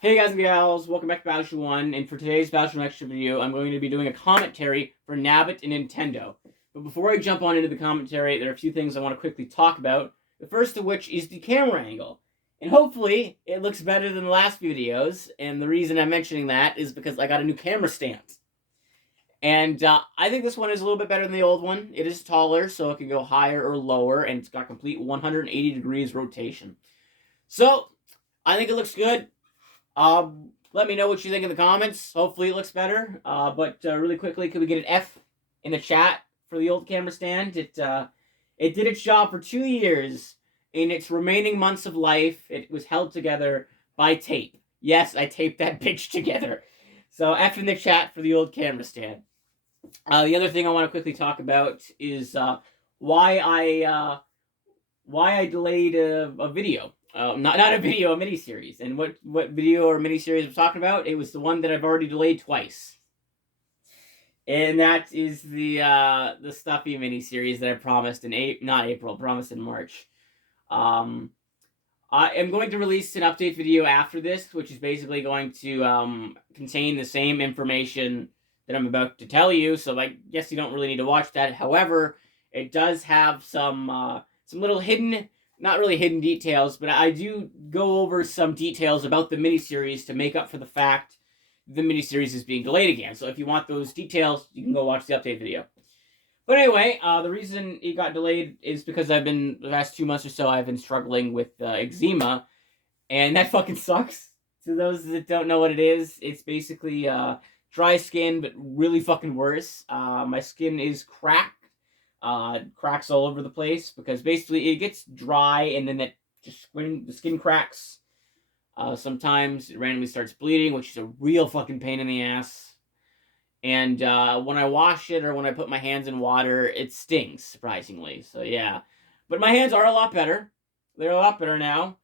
Hey guys and gals, welcome back to Bowser 1, and for today's Bowser Extra video, I'm going to be doing a commentary for Nabbit and Nintendo. But before I jump on into the commentary, there are a few things I want to quickly talk about, the first of which is the camera angle. And hopefully, it looks better than the last videos, and the reason I'm mentioning that is because I got a new camera stand. And I think this one is a little bit better than the old one. It is taller, so it can go higher or lower, and it's got complete 180 degrees rotation. So, I think it looks good. Let me know what you think in the comments. Hopefully it looks better. But really quickly, could we get an F in the chat for the old camera stand? It did its job for 2 years. In its remaining months of life, it was held together by tape. Yes, I taped that bitch together. So F in the chat for the old camera stand. The other thing I want to quickly talk about is why I delayed a video. Not a video, a miniseries. And what video or miniseries I'm talking about? It was the one that I've already delayed twice. And that is the Stuffy miniseries that I promised promised in March. I am going to release an update video after this, which is basically going to contain the same information that I'm about to tell you. So I guess you don't really need to watch that. However, it does have some little hidden, not really hidden details, but I do go over some details about the miniseries to make up for the fact the miniseries is being delayed again. So if you want those details, you can go watch the update video. But anyway, the reason it got delayed is because the last 2 months or so, I've been struggling with eczema, and that fucking sucks. To those that don't know what it is, it's basically dry skin, but really fucking worse. My skin is cracked, cracks all over the place, because basically it gets dry, and then the skin cracks. Sometimes it randomly starts bleeding, which is a real fucking pain in the ass. And when I wash it or when I put my hands in water, it stings, surprisingly. So yeah. But my hands are a lot better. They're a lot better now.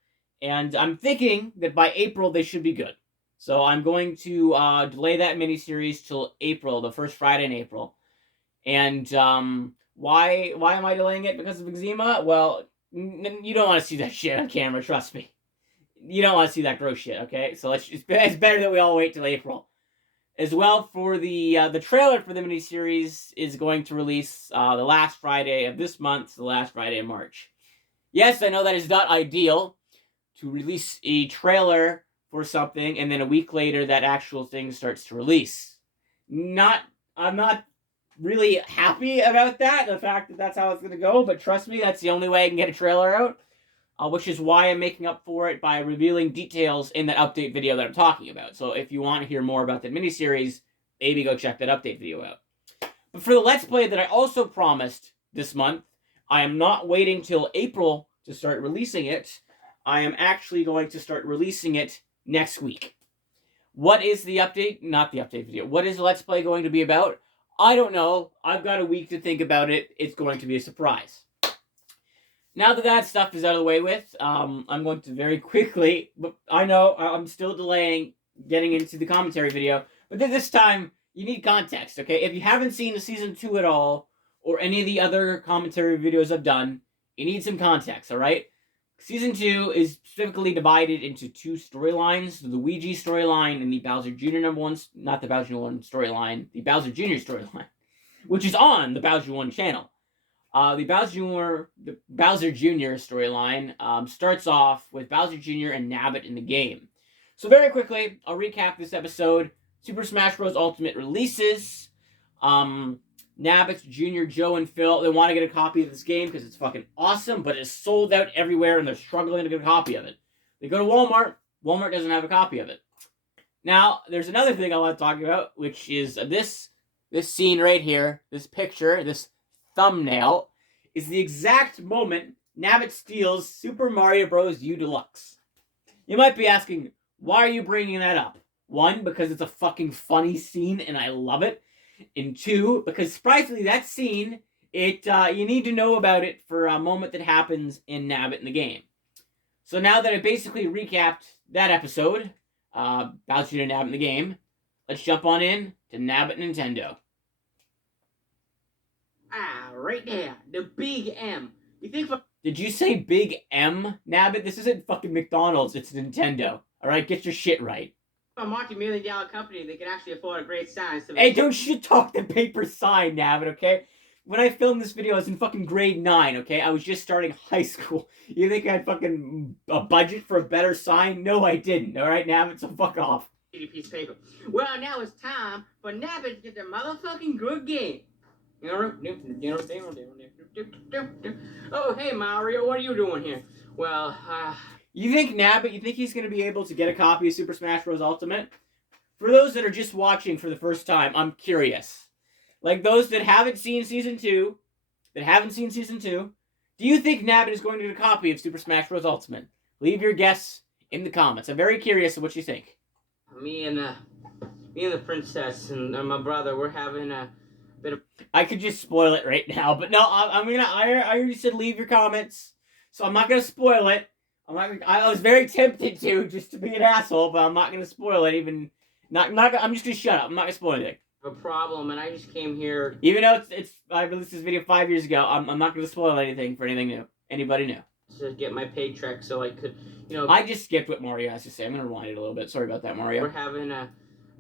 And I'm thinking that by April, they should be good. So I'm going to delay that miniseries till April, the first Friday in April. And why am I delaying it? Because of eczema? Well, you don't want to see that shit on camera, trust me. You don't want to see that gross shit, okay? So it's better that we all wait till April. As well, for the trailer for the miniseries is going to release the last Friday of this month, the last Friday of March. Yes, I know that is not ideal to release a trailer for something and then a week later that actual thing starts to release. I'm not really happy about that, the fact that that's how it's going to go, but trust me, that's the only way I can get a trailer out. Which is why I'm making up for it by revealing details in that update video that I'm talking about. So if you want to hear more about that miniseries, maybe go check that update video out. But for the Let's Play that I also promised this month, I am not waiting till April to start releasing it. I am actually going to start releasing it next week. What is the update? Not the update video. What is the Let's Play going to be about? I don't know. I've got a week to think about it. It's going to be a surprise. Now that that stuff is out of the way with, I'm going to very quickly, but I know I'm still delaying getting into the commentary video, but this time, you need context, okay? If you haven't seen the Season 2 at all, or any of the other commentary videos I've done, you need some context, alright? Season 2 is specifically divided into 2 storylines, the Luigi storyline and the Bowser Jr. not the Bowser 1 storyline, the Bowser Jr. storyline, which is on the Bowser 1 channel. The Bowser Jr. storyline sstarts off with Bowser Jr. and Nabbit in the game. So very quickly, I'll recap this episode. Super Smash Bros. Ultimate releases. Nabbit's Jr., Joe, and Phil, they want to get a copy of this game because it's fucking awesome, but it's sold out everywhere and they're struggling to get a copy of it. They go to Walmart. Walmart doesn't have a copy of it. Now, there's another thing I want to talk about, which is this scene right here, this picture, this thumbnail, is the exact moment Nabbit steals Super Mario Bros. U Deluxe. You might be asking, why are you bringing that up? 1, because it's a fucking funny scene and I love it. And 2, because surprisingly that scene, you need to know about it for a moment that happens in Nabbit in the game. So now that I basically recapped that episode, Bowser and Nabbit in the game, let's jump on in to Nabbit Nintendo. Right there, the big M. You think? Did you say big M, Nabbit? This isn't fucking McDonald's. It's Nintendo. All right, get your shit right. A multi-million-dollar company that can actually afford a great sign. So hey, don't shit talk the paper sign, Nabbit, okay? When I filmed this video, I was in fucking grade 9, okay? I was just starting high school. You think I had fucking a budget for a better sign? No, I didn't, alright, Nabbit? So fuck off. Piece of paper. Well, now it's time for Nabbit to get the motherfucking good game. Oh, hey, Mario, what are you doing here? Well, You think Nabbit, you think he's gonna be able to get a copy of Super Smash Bros. Ultimate? For those that are just watching for the first time, I'm curious. Like those that haven't seen Season 2, do you think Nabbit is going to get a copy of Super Smash Bros. Ultimate? Leave your guess in the comments. I'm very curious of what you think. Me and the princess and my brother, we're having a bit of... I could just spoil it right now, but no, I already said leave your comments, so I'm not gonna spoil it. I was very tempted to, just to be an asshole, but I'm not gonna spoil it. I'm just gonna shut up. I'm not gonna spoil anything. A problem, and I just came here. Even though I released this video 5 years ago, I'm not gonna spoil anything for anything new. Anybody new? To get my paycheck, so I could, I just skipped what Mario has to say. I'm gonna rewind it a little bit. Sorry about that, Mario. We're having a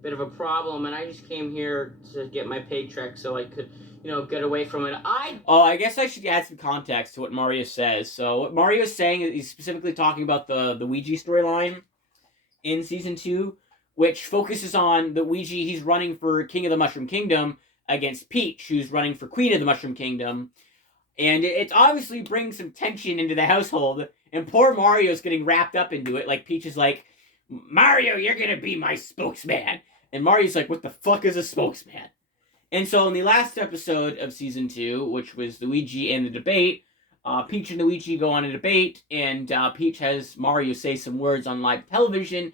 bit of a problem, and I just came here to get my paycheck, so I could, get away from it. I guess I should add some context to what Mario says. So what Mario is saying is he's specifically talking about the Ouija storyline in Season 2, which focuses on the Ouija. He's running for King of the Mushroom Kingdom against Peach, who's running for Queen of the Mushroom Kingdom. And it obviously brings some tension into the household, and poor Mario's getting wrapped up into it. Like, Peach is like, Mario, you're gonna be my spokesman. And Mario's like, what the fuck is a spokesman? And so in the last episode of Season 2, which was the Ouija and the debate, Peach and Luigi go on a debate, and Peach has Mario say some words on live television,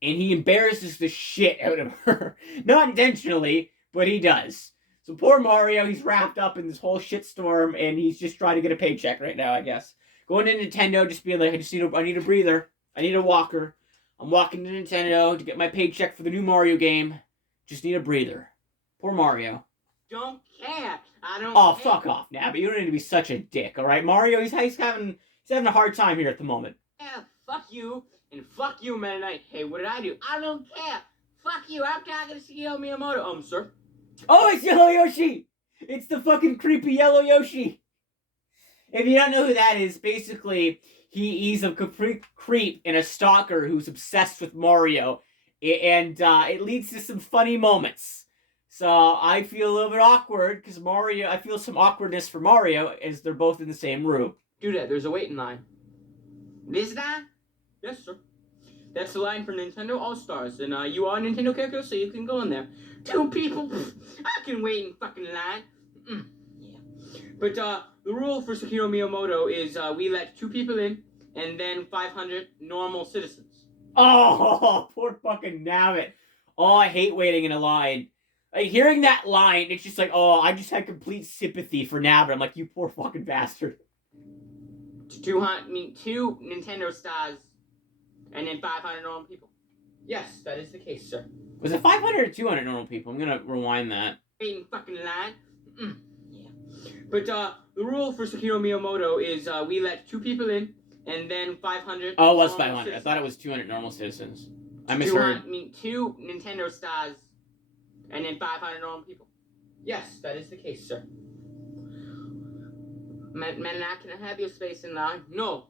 and he embarrasses the shit out of her. Not intentionally, but he does. So poor Mario, he's wrapped up in this whole shitstorm, and he's just trying to get a paycheck right now, I guess. Going to Nintendo, just being like, I need a breather. I need a walker. I'm walking to Nintendo to get my paycheck for the new Mario game. Just need a breather. Poor Mario. Don't care. I don't Oh, care. fuck off, Nabbit. You don't need to be such a dick, alright? Mario, he's having a hard time here at the moment. Yeah, fuck you, and fuck you, Meta Knight. Hey, what did I do? I don't care. Fuck you, I'm talking to CEO Miyamoto. Sir? Oh, it's Yellow Yoshi! It's the fucking creepy Yellow Yoshi! If you don't know who that is, basically, he's a complete creep and a stalker who's obsessed with Mario. And it leads to some funny moments. So I feel a little bit awkward, because I feel some awkwardness for Mario, as they're both in the same room. Do that, there's a waiting line. This line? Yes, sir. That's the line for Nintendo All-Stars, and you are a Nintendo character, so you can go in there. 2 people? I can wait in fucking line. Yeah. But, the rule for Sekiro Miyamoto is, we let 2 people in, and then 500 normal citizens. Oh, poor fucking Nabbit. Oh, I hate waiting in a line. Like, hearing that line, it's just like, oh, I just had complete sympathy for Nabbit. I'm like, you poor fucking bastard. 2 Nintendo stars, and then 500 normal people. Yes, that is the case, sir. Was it 500 or 200 normal people? I'm gonna rewind that. Waiting fucking line. Yeah. But, the rule for Sekiro Miyamoto is, we let 2 people in, and then 500... Oh, it was 500. Citizens. I thought it was 200 normal citizens. I misheard. 2 Nintendo stars, and then 500 normal people. Yes, that is the case, sir. Man, can I have your space in line? No.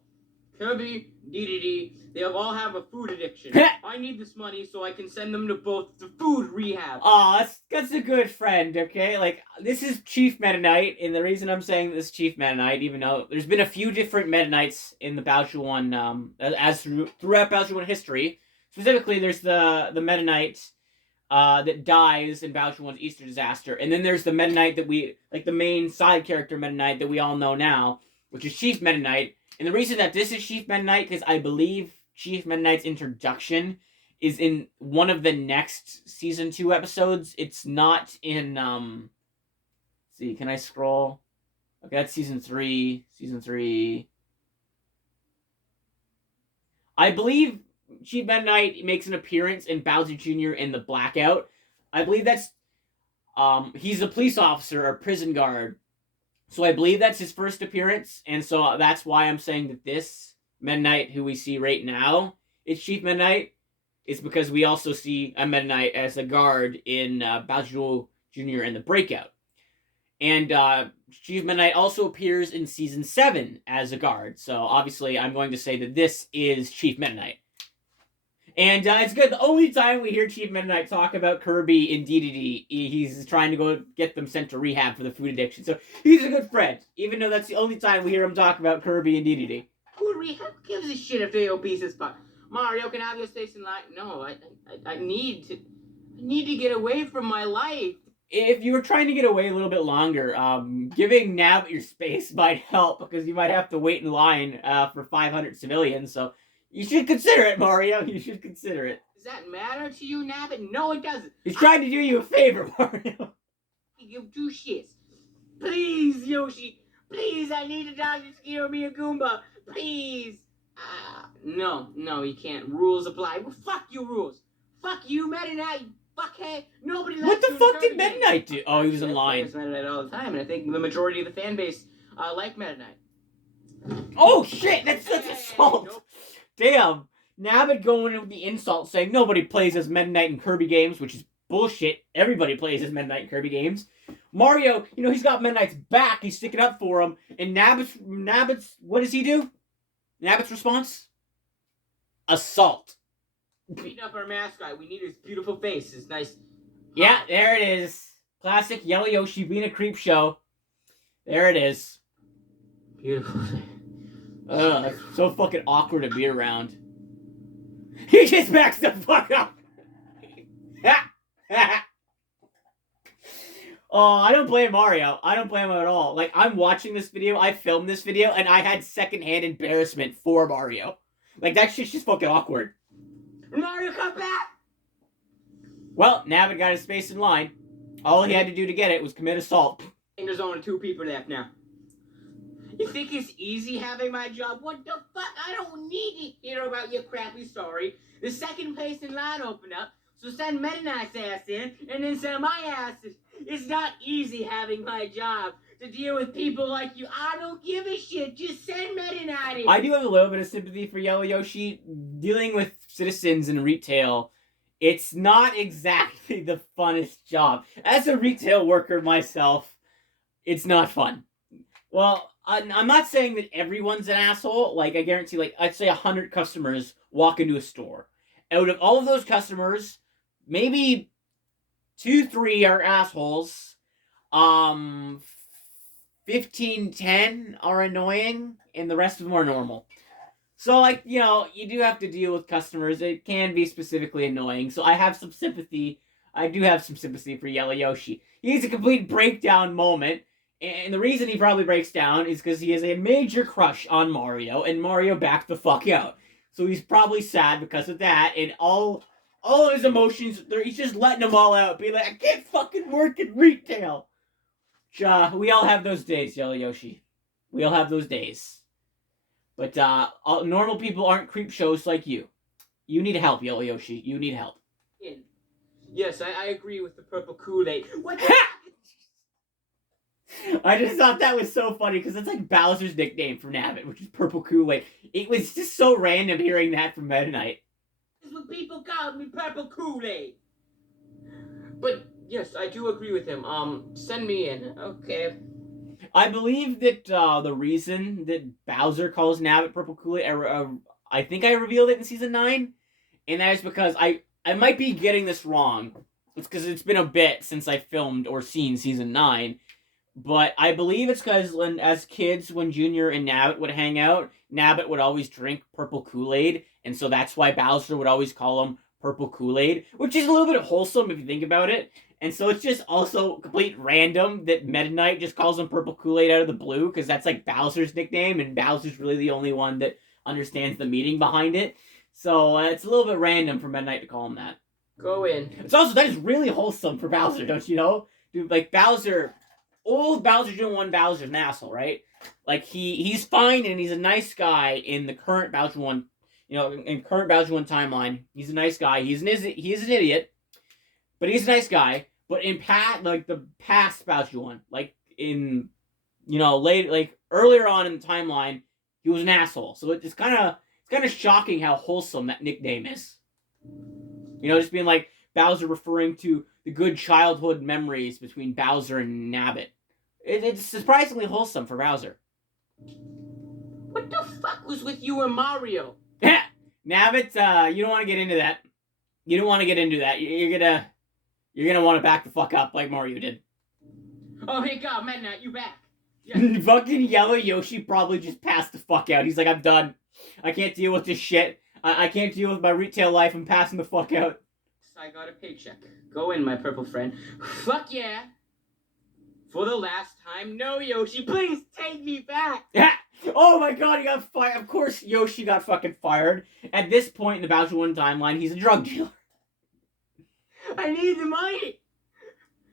Kirby, DDD, they all have a food addiction. I need this money so I can send them to both the food rehab. Aw, that's a good friend, okay? Like, this is Chief Meta Knight, and the reason I'm saying this is Chief Meta Knight, even though there's been a few different Meta Knights in the Bowser 1, throughout Bowser 1 history. Specifically, there's the Meta Knight that dies in Bowser 1's Easter disaster, and then there's the Meta Knight that the main side character Meta Knight that we all know now, which is Chief Meta Knight. And the reason that this is Chief Meta Knight, because I believe Chief Meta Knight's introduction is in one of the next Season 2 episodes. It's not in, let's see, can I scroll? Okay, that's Season 3. Season 3. I believe Chief Meta Knight makes an appearance in Bowser Jr. in the Blackout. I believe that's, he's a police officer or prison guard. So I believe that's his first appearance, and so that's why I'm saying that this Meta Knight, who we see right now, it's Chief Meta Knight, it's because we also see a Meta Knight as a guard in Bowser Jr. and the Breakout. And Chief Meta Knight also appears in Season 7 as a guard. So obviously I'm going to say that this is Chief Meta Knight. And it's good. The only time we hear Chief Meta Knight talk about Kirby in DDD, he's trying to go get them sent to rehab for the food addiction. So he's a good friend, even though that's the only time we hear him talk about Kirby in DDD. Who gives a shit if they obese as fuck? Mario, can I have your station line? No, I need to get away from my life. If you were trying to get away a little bit longer, giving Nabbit your space might help, because you might have to wait in line for 500 civilians, so you should consider it, Mario. You should consider it. Does that matter to you, Nabbit? No, it doesn't. He's trying to do you a favor, Mario. Give 2 shits. Please, Yoshi. Please, I need to talk to Skiromi and Goomba. Please. No, you can't. Rules apply. Well, fuck you, rules. Fuck you, Meta Knight. Fuckhead. Nobody likes you. What the fuck did Meta Knight do? Oh, he was in line. Meta Knight all the time, and I think the majority of the fan base like Meta Knight. Oh shit, that's assault. Nope. Damn. Nabbit going with the insult, saying nobody plays as Meta Knight in Kirby games, which is bullshit. Everybody plays as Meta Knight in Kirby games. Mario, he's got Meta Knight's back. He's sticking up for him. And Nabbit's, what does he do? Nabbit's response? Assault. Beating up our mascot. We need his beautiful face. His nice... Yeah, there it is. Classic Yellow Yoshi being a creep show. There it is. Beautiful. Ugh, it's so fucking awkward to be around. He just backs the fuck up. Oh, I don't blame Mario. I don't blame him at all. Like, I'm watching this video, I filmed this video, and I had secondhand embarrassment for Mario. Like, that shit's just fucking awkward. Mario, come back! Well, Nabbit got his space in line. All he had to do to get it was commit assault. And there's only 2 people left now. You think it's easy having my job? What the fuck? I don't need to hear about your crappy story. The second place in line opened up, so send Meta Knight's ass in, and then send my ass in. It's not easy having my job. To deal with people like you, I don't give a shit. Just send Meta Knight in. I do have a little bit of sympathy for Yellow Yoshi. Dealing with citizens in retail, it's not exactly the funnest job. As a retail worker myself, it's not fun. Well, I'm not saying that everyone's an asshole. Like, I guarantee, like, I'd say 100 customers walk into a store. Out of all of those customers, maybe 2-3 are assholes. 15-10 are annoying, and the rest of them are normal. So, like, you do have to deal with customers. It can be specifically annoying. So I have some sympathy. I do have some sympathy for Yellow Yoshi. He has a complete breakdown moment. And the reason he probably breaks down is because he has a major crush on Mario, and Mario backed the fuck out. So he's probably sad because of that, and all of his emotions, he's just letting them all out, being like, I can't fucking work in retail. We all have those days, Yellow Yoshi. We all have those days. But normal people aren't creep shows like you. You need help, Yellow Yoshi. You need help. Yes, I agree with the purple Kool-Aid. What the I just thought that was so funny because it's like Bowser's nickname for Nabbit, which is Purple Kool-Aid. It was just so random hearing that from Meta Knight. That's what people call me, Purple Kool-Aid. But yes, I do agree with him. Send me in. Okay. I believe that the reason that Bowser calls Nabbit Purple Kool-Aid, I think I revealed it in Season 9, and that is because I might be getting this wrong. It's because it's been a bit since I filmed or seen Season 9. But I believe it's because as kids, when Junior and Nabbit would hang out, Nabbit would always drink purple Kool-Aid, and so that's why Bowser would always call him Purple Kool-Aid, which is a little bit wholesome if you think about it. And so it's just also complete random that Meta Knight just calls him Purple Kool-Aid out of the blue, because that's like Bowser's nickname, and Bowser's really the only one that understands the meaning behind it. So it's a little bit random for Meta Knight to call him that. Go in. It's also, that is really wholesome for Bowser, don't you know? Dude, like Bowser... Old Bowser Jr. 1 Bowser's an asshole, right? Like, he's fine and he's a nice guy in the current Bowser 1, in current Bowser 1 timeline. He's a nice guy. He is an idiot, but he's a nice guy. But in the past Bowser 1, like earlier on in the timeline, he was an asshole. So it's kind of kind of shocking how wholesome that nickname is. You know, just being like Bowser referring to the good childhood memories between Bowser and Nabbit. It's surprisingly wholesome for Bowser. What the fuck was with you and Mario? Nabbit, you don't want to get into that. You don't want to get into that. You're gonna want to back the fuck up like Mario did. Oh, hey God, Meta Knight, you back? Yeah. Fucking Yellow Yoshi probably just passed the fuck out. He's like, I'm done. I can't deal with this shit. I can't deal with my retail life. I'm passing the fuck out. I got a paycheck. Go in, my purple friend. Fuck yeah. For the last time, no, Yoshi, please take me back. Oh my god, he got fired. Of course Yoshi got fucking fired. At this point in the Bowser 1 timeline, he's a drug dealer. I need the money.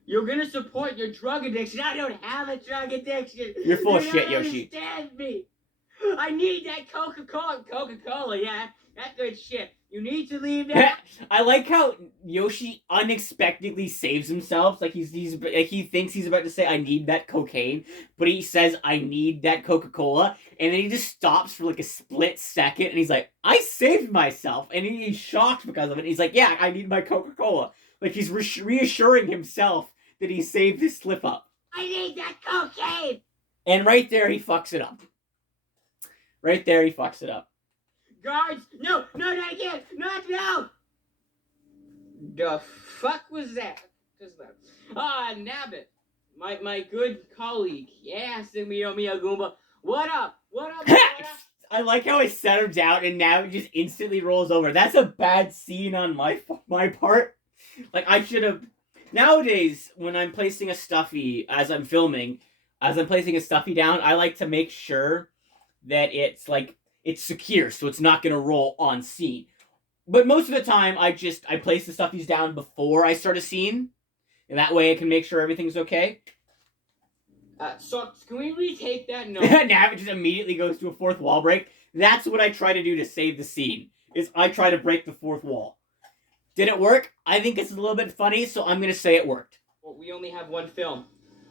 You're gonna support your drug addiction. I don't have a drug addiction. You're full of You shit, don't Yoshi. Understand me. I need that Coca-Cola. Coca-Cola, yeah. That good shit. You need to leave that. I like how Yoshi unexpectedly saves himself. Like he thinks he's about to say, I need that cocaine. But he says, I need that Coca-Cola. And then he just stops for like a split second. And he's like, I saved myself. And he's shocked because of it. He's like, yeah, I need my Coca-Cola. Like he's reassuring himself that he saved his slip up. I need that cocaine. And right there, he fucks it up. Right there, he fucks it up. Guards, no, not again, not now. The fuck was that? Nabbit, my good colleague. Yeah, Simio Mia Goomba. What up? What up? I like how I set him down and now he just instantly rolls over. That's a bad scene on my part. Like, I should have... Nowadays, when I'm placing a stuffy as I'm filming, as I'm placing a stuffy down, I like to make sure that it's secure, so it's not going to roll on scene. But most of the time, I place the stuffies down before I start a scene. And that way I can make sure everything's okay. So, can we retake that? No. Nabbit just immediately goes to a fourth wall break. That's what I try to do to save the scene, is I try to break the fourth wall. Did it work? I think it's a little bit funny, so I'm going to say it worked. Well, we only have one film.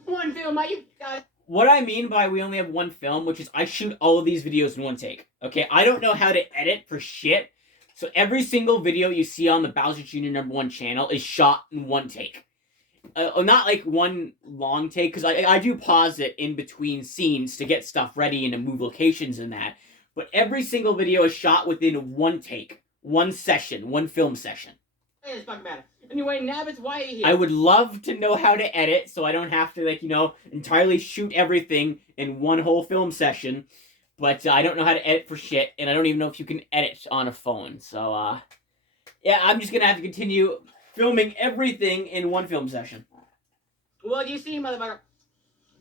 One film, you got... What I mean by we only have one film, which is I shoot all of these videos in one take. Okay, I don't know how to edit for shit. So every single video you see on the Bowser Jr. #1 channel is shot in one take. Not like one long take, because I do pause it in between scenes to get stuff ready and to move locations and that. But every single video is shot within one take, one session, one film session. It doesn't fucking matter. Anyway, Nabbit, why are you here? I would love to know how to edit so I don't have to, entirely shoot everything in one whole film session. But I don't know how to edit for shit, and I don't even know if you can edit on a phone. So, yeah, I'm just going to have to continue filming everything in one film session. Well, you see, motherfucker.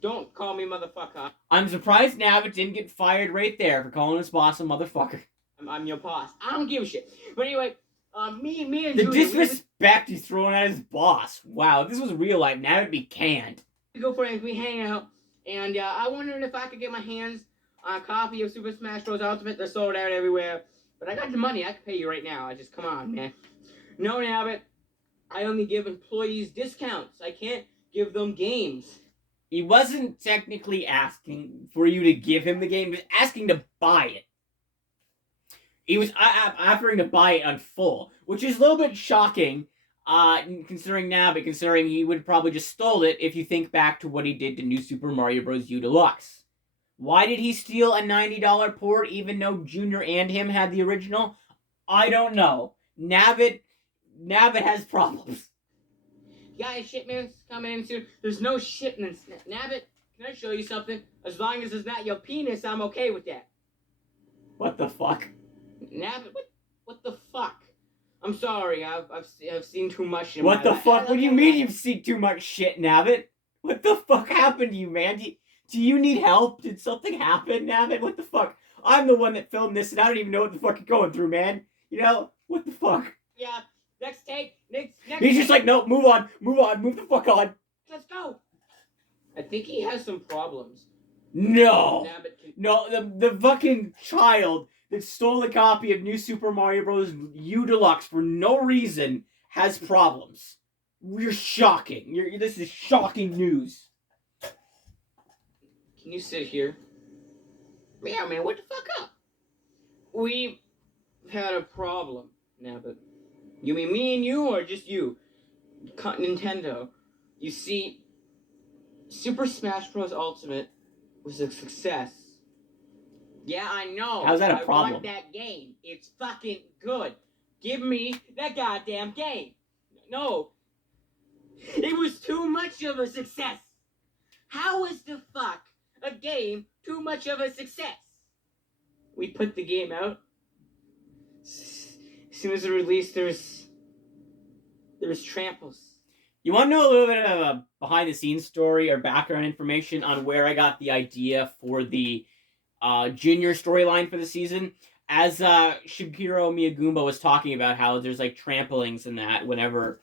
Don't call me motherfucker. I'm surprised Nabbit didn't get fired right there for calling his boss a motherfucker. I'm your boss. I don't give a shit. But anyway... me and the Julia, disrespect he's throwing at his boss. Wow, if this was real life, now it'd be canned. We go for it, we hang out, and I wondered if I could get my hands on a copy of Super Smash Bros. Ultimate. They're sold out everywhere. But I got the money. I can pay you right now. Come on, man. No, Nabbit. I only give employees discounts. I can't give them games. He wasn't technically asking for you to give him the game. He was asking to buy it. He was offering to buy it on full, which is a little bit shocking, considering he would probably just stole it if you think back to what he did to New Super Mario Bros. U Deluxe. Why did he steal a $90 port even though Junior and him had the original? I don't know. Nabbit has problems. Yeah, shipment's coming in soon. There's no shipments. Nabbit, can I show you something? As long as it's not your penis, I'm okay with that. What the fuck? Nabbit, what the fuck? I'm sorry, I've seen too much in what my the fuck? What do you mean you've seen too much shit, Nabbit? What the fuck happened to you, man? Do you need help? Did something happen, Nabbit? What the fuck? I'm the one that filmed this, and I don't even know what the fuck you're going through, man. What the fuck? Yeah, next take, next. He's just like, no, move on, move the fuck on. Let's go. I think he has some problems. No, no, the fucking child that stole a copy of New Super Mario Bros. U Deluxe for no reason has problems. You're shocking. This is shocking news. Can you sit here? Yeah, man, what the fuck up? We had a problem, Nabbit. You mean me and you, or just you? Nintendo. You see, Super Smash Bros. Ultimate was a success. Yeah, I know. How's that a I problem? want that game. It's fucking good. Give me that goddamn game. No. It was too much of a success. How is the fuck a game too much of a success? We put the game out. As soon as it released, there was tramples. You want to know a little bit of a behind-the-scenes story or background information on where I got the idea for the junior storyline for the season? As Shigeru Miyaguma was talking about how there's like tramplings and that whenever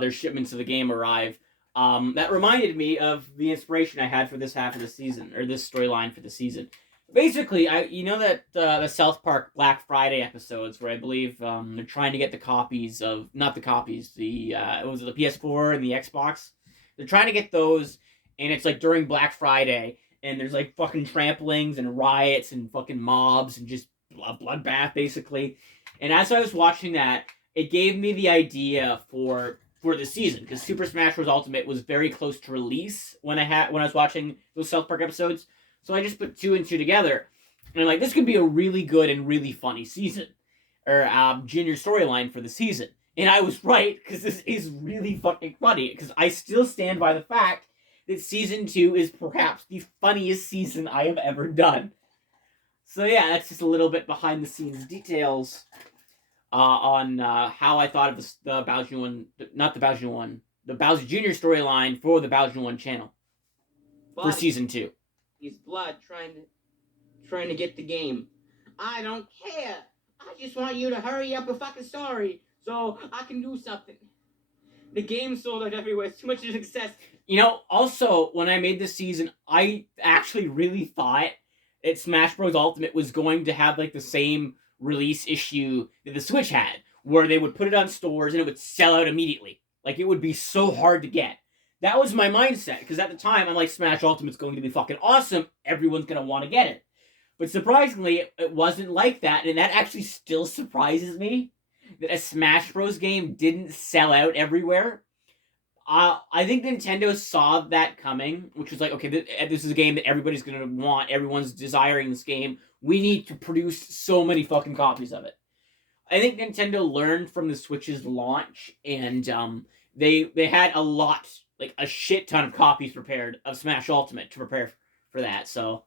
their shipments of the game arrive, that reminded me of the inspiration I had for this half of the season, or this storyline for the season. Basically, you know that the South Park Black Friday episodes where I believe they're trying to get the copies of, not the copies, the it was the PS4 and the Xbox. They're trying to get those, and it's like during Black Friday, and there's like fucking tramplings and riots and fucking mobs and just a bloodbath basically. And as I was watching that, it gave me the idea for the season, because Super Smash Bros. Ultimate was very close to release when I was watching those South Park episodes. So I just put two and two together, and I'm like, this could be a really good and really funny season, or junior storyline for the season. And I was right, because this is really fucking funny, because I still stand by the fact that season 2 is perhaps the funniest season I have ever done. So yeah, that's just a little bit behind the scenes details on how I thought of the Bowser 1, not the Bowser 1, the Bowser Jr. storyline for the Bowser 1 channel for season 2. He's blood trying to get the game. I don't care. I just want you to hurry up the fucking story so I can do something. The game sold out everywhere. It's too much of a success. You know, also, when I made this season, I actually really thought that Smash Bros. Ultimate was going to have like the same release issue that the Switch had, where they would put it on stores and it would sell out immediately. Like, it would be so hard to get. That was my mindset, because at the time, I'm like, Smash Ultimate's going to be fucking awesome. Everyone's going to want to get it. But surprisingly, it wasn't like that, and that actually still surprises me, that a Smash Bros. Game didn't sell out everywhere. I think Nintendo saw that coming, which was like, okay, this is a game that everybody's going to want. Everyone's desiring this game. We need to produce so many fucking copies of it. I think Nintendo learned from the Switch's launch, and they had a lot, like a shit ton of copies prepared of Smash Ultimate to prepare for that. So,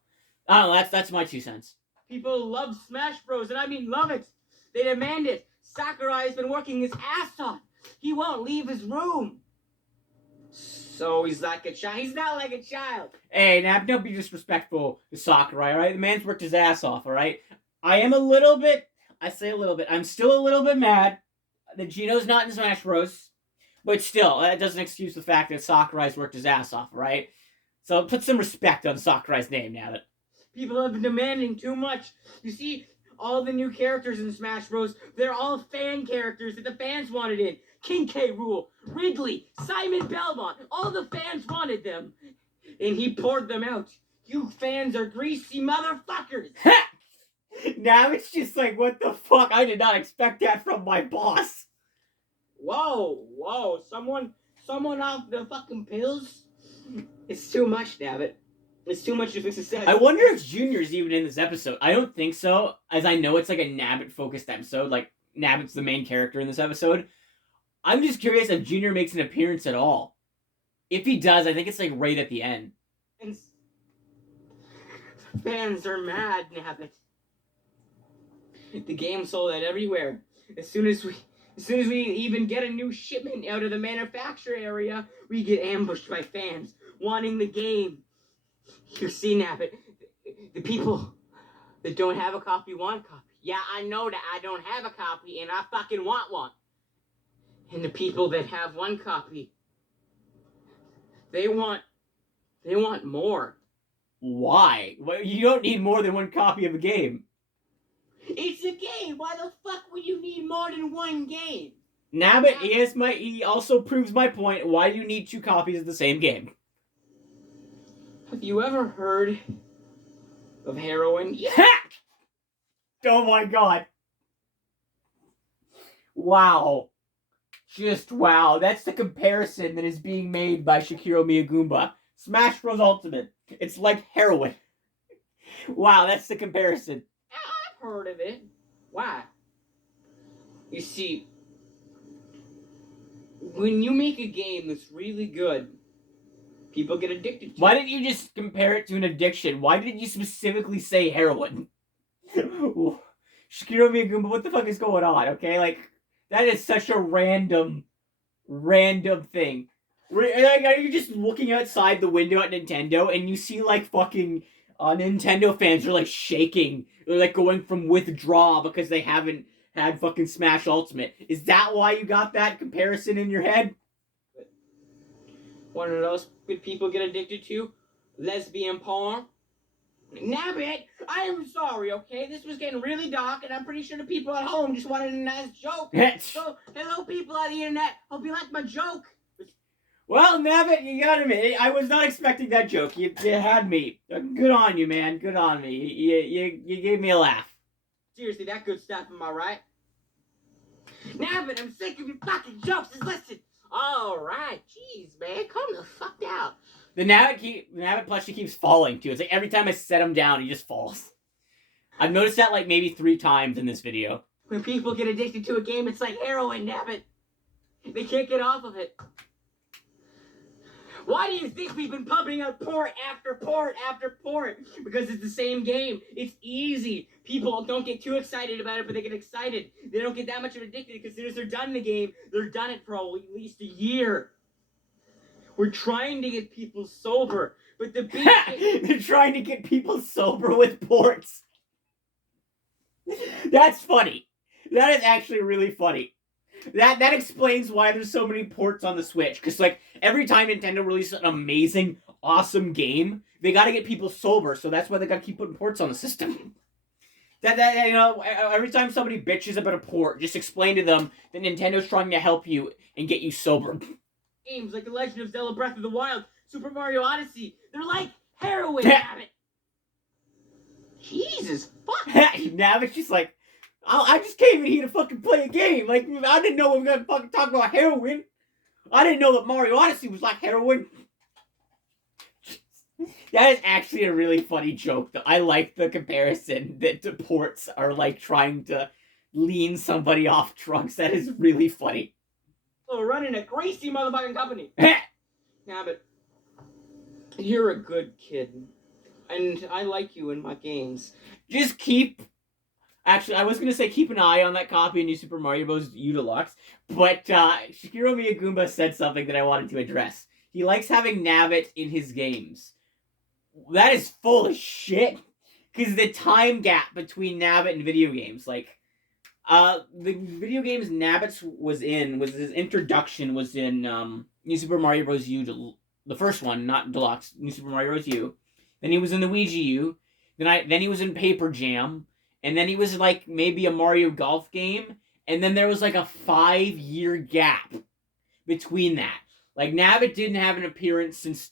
I don't know, that's my 2 cents. People love Smash Bros, and I mean love it. They demand it. Sakurai has been working his ass off. He won't leave his room. So he's like a child. He's not like a child. Hey, now don't be disrespectful to Sakurai, alright? The man's worked his ass off, alright? I am a little bit, I'm still a little bit mad that Gino's not in Smash Bros. But still, that doesn't excuse the fact that Sakurai's worked his ass off, right? So put some respect on Sakurai's name now. That people have been demanding too much. You see, all the new characters in Smash Bros., they're all fan characters that the fans wanted in. King K. Rool, Ridley, Simon Belmont, all the fans wanted them. And he poured them out. You fans are greasy motherfuckers. Now it's just like, what the fuck? I did not expect that from my boss. Whoa, someone off the fucking pills? It's too much, Nabbit. It's too much of a success. I wonder if Junior's even in this episode. I don't think so, as I know it's like a Nabbit-focused episode. Like, Nabbit's the main character in this episode. I'm just curious if Junior makes an appearance at all. If he does, I think it's like right at the end. Fans are mad, Nabbit. The game sold out everywhere. As soon as we even get a new shipment out of the manufacturer area, we get ambushed by fans wanting the game. You see, Nabbit, the people that don't have a copy want a copy. Yeah, I know that I don't have a copy, and I fucking want one. And the people that have one copy, they want more. Why? Well, you don't need more than one copy of a game. It's a game. Why the fuck would you need more than one game? Nabbit, he also proves my point. Why do you need 2 copies of the same game? Have you ever heard of heroin? Yeah. Oh my god. Wow. Just wow. That's the comparison that is being made by Shigeru Miyagoomba. Smash Bros. Ultimate. It's like heroin. Wow, that's the comparison. I've heard of it. Why? You see, when you make a game that's really good, people get addicted to Why it. didn't you just compare it to an addiction? Why did you specifically say heroin? Shigeru Miyagoomba, what the fuck is going on, okay? Like, that is such a random thing. Like, are you just looking outside the window at Nintendo and you see, like, fucking Nintendo fans are, like, shaking. They're, like, going from withdraw because they haven't had fucking Smash Ultimate. Is that why you got that comparison in your head? One of those people get addicted to? Lesbian porn? Nabbit, I am sorry, okay? This was getting really dark, and I'm pretty sure the people at home just wanted a nice joke. So, hello, people on the internet. Hope you like my joke. Well, Nabbit, you got me. I was not expecting that joke. You had me. Good on you, man. Good on me. You gave me a laugh. Seriously, that good stuff, am I right? Nabbit, I'm sick of your fucking jokes. Just listen. All right, jeez, man, calm the fuck down. The Nabbit plushie keeps falling too. It's like every time I set him down, he just falls. I've noticed that like maybe 3 times in this video. When people get addicted to a game, it's like heroin, Nabbit. They can't get off of it. Why do you think we've been pumping out port after port after port? Because it's the same game. It's easy. People don't get too excited about it, but they get excited. They don't get that much of addicted because as soon as they're done in the game, they're done it for at least a year. We're trying to get people sober, but the big They're trying to get people sober with ports. That's funny. That is actually really funny. That explains why there's so many ports on the Switch. Because, like, every time Nintendo releases an amazing, awesome game, they gotta get people sober, so that's why they gotta keep putting ports on the system. That you know, every time somebody bitches about a port, just explain to them that Nintendo's trying to help you and get you sober. Games like The Legend of Zelda Breath of the Wild, Super Mario Odyssey, they're like heroin, damn it! Jesus, fuck! Now it's just like, I just came in here to fucking play a game. Like, I didn't know we were gonna fucking talk about heroin. I didn't know that Mario Odyssey was like heroin. That is actually a really funny joke, though. I like the comparison that the ports are like trying to lean somebody off drugs. That is really funny. Oh, running a greasy motherfucking company. Now, but you're a good kid, and I like you in my games. Just keep. Actually, I was gonna say keep an eye on that copy of New Super Mario Bros. U Deluxe, but Shigeru Miyagoomba said something that I wanted to address. He likes having Nabbit in his games. That is full of shit. Because the time gap between Nabbit and video games, like, the video games Nabbit was his introduction was in New Super Mario Bros. U, the first one, not Deluxe, New Super Mario Bros. U. Then he was in the Wii U. Then he was in Paper Jam. And then he was in, like, maybe a Mario Golf game. And then there was, like, a 5-year gap between that. Like, Nabbit didn't have an appearance since